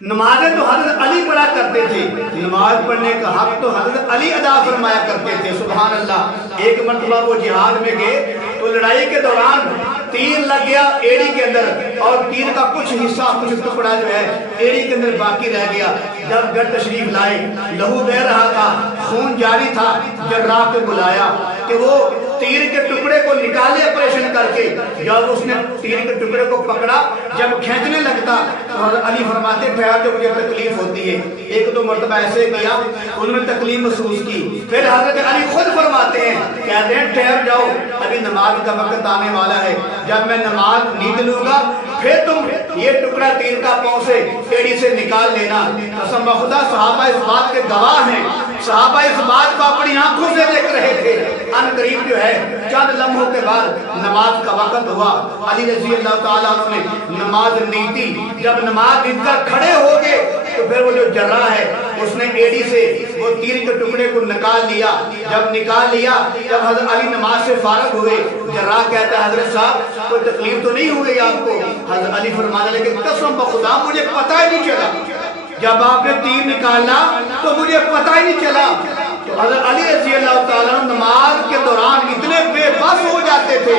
نمازیں تو حضرت علی پڑھا کرتے تھے، نماز پڑھنے کا حق تو حضرت علی ادا فرمایا کرتے تھے۔ سبحان اللہ۔ ایک مرتبہ وہ جہاد میں گئے تو لڑائی کے دوران تیر لگ گیا ایڑی کے اندر، اور تیر کا کچھ حصہ کچھ ٹکڑا جو ہے ایڑی کے اندر باقی رہ گیا۔ جب گھر تشریف لائے، لہو بہہ رہا تھا، خون جاری تھا، جراح کو بلایا کہ وہ تیر کے ٹکڑے کو نکالے آپریشن کر کے۔ جب اس نے تیر کے ٹکڑے کو پکڑا، جب کھینچنے لگتا تو حضرت علی فرماتے ٹھہر جو مجھے تکلیف ہوتی ہے۔ ایک دو مرتبہ ایسے کیا، انہوں نے تکلیف محسوس کی۔ پھر حضرت علی خود فرماتے ہیں، کہتے ہیں ٹھہر جاؤ، ابھی نماز کا وقت آنے والا ہے، جب میں نماز نیند لوں گا پھر تم یہ ٹکڑا تیر کا پاؤں سے ایڑی سے نکال لینا۔ قسم بخدا صحابہ اس بات کے گواہ ہیں، صحابہ اس بات کو اپنی آنکھوں سے دیکھ رہے تھے۔ ان قریب جو ہے چند لمحوں کے بعد نماز کا وقت ہوا، علی رضی اللہ تعالیٰ عنہ نے نماز نیتی۔ جب نماز نیت کر کھڑے ہو گئے تو پھر وہ جو جراح ہے اس نے ایڑی سے وہ تیر کے ٹکڑے کو نکال لیا۔ جب نکال لیا، جب حضرت علی نماز سے فارغ ہوئے، جراح کہتا ہے حضرت صاحب کوئی تکلیف تو نہیں ہوئی آپ کو؟ حضرت علی فرمانے لگے قسم بخدا مجھے پتہ ہی نہیں چلا، جب آپ نے تیر نکالا تو مجھے پتہ ہی نہیں چلا۔ تو حضرت علی رضی اللہ تعالیٰ عنہ نماز کے دوران اتنے بے بس ہو جاتے تھے،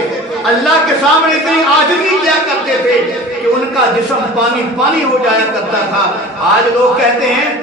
اللہ کے سامنے اتنی عاجزی کیا کرتے تھے کہ ان کا جسم پانی پانی ہو جایا کرتا تھا۔ آج لوگ کہتے ہیں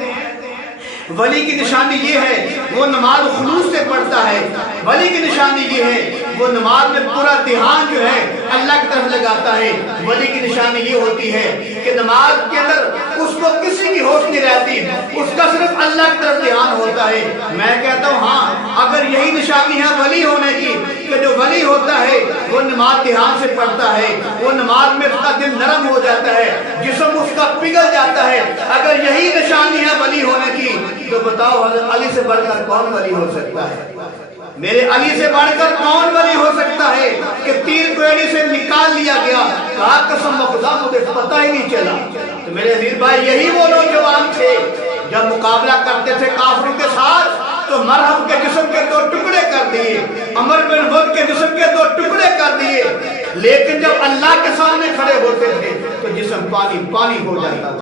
ولی کی نشانی یہ ہے وہ نماز خلوص سے پڑھتا ہے، ولی کی نشانی یہ ہے وہ نماز میں پورا دھیان جو ہے اللہ کی طرف لگاتا ہے۔ ولی کی نشانی یہ ہوتی ہے کہ نماز کے اندر اس کو کسی کی ہوش نہیں رہتی، اس کا صرف اللہ کی طرف دھیان ہوتا ہے۔ میں کہتا ہوں ہاں، اگر یہی نشانی ہے ولی ہونے کی کہ جو ولی ہوتا ہے وہ نماز دھیان سے پڑھتا ہے، وہ نماز میں اس کا دل نرم ہو جاتا ہے، جسم اس کا پگھل جاتا ہے، اگر یہی نشانی ہے ولی ہونے کی تو بتاؤ حضرت علی سے بڑھ کر کون ولی ہو سکتا ہے؟ میرے علی سے بڑھ کر کون ولی ہو سکتا ہے کہ تیر کو ایڑی سے نکال لیا گیا؟ کہا قسم خدا مجھے پتہ ہی نہیں چلا۔ تو میرے عزیز بھائی یہی وہ نوجوان تھے جب مقابلہ کرتے تھے کافروں کے ساتھ تو مرہم کے جسم کے دو ٹکڑے کر دیے، عمر بن وقت کے جسم کے دو ٹکڑے کر دیے، لیکن جب اللہ کے سامنے کھڑے ہوتے تھے تو جسم پانی پانی ہو جاتا تھا۔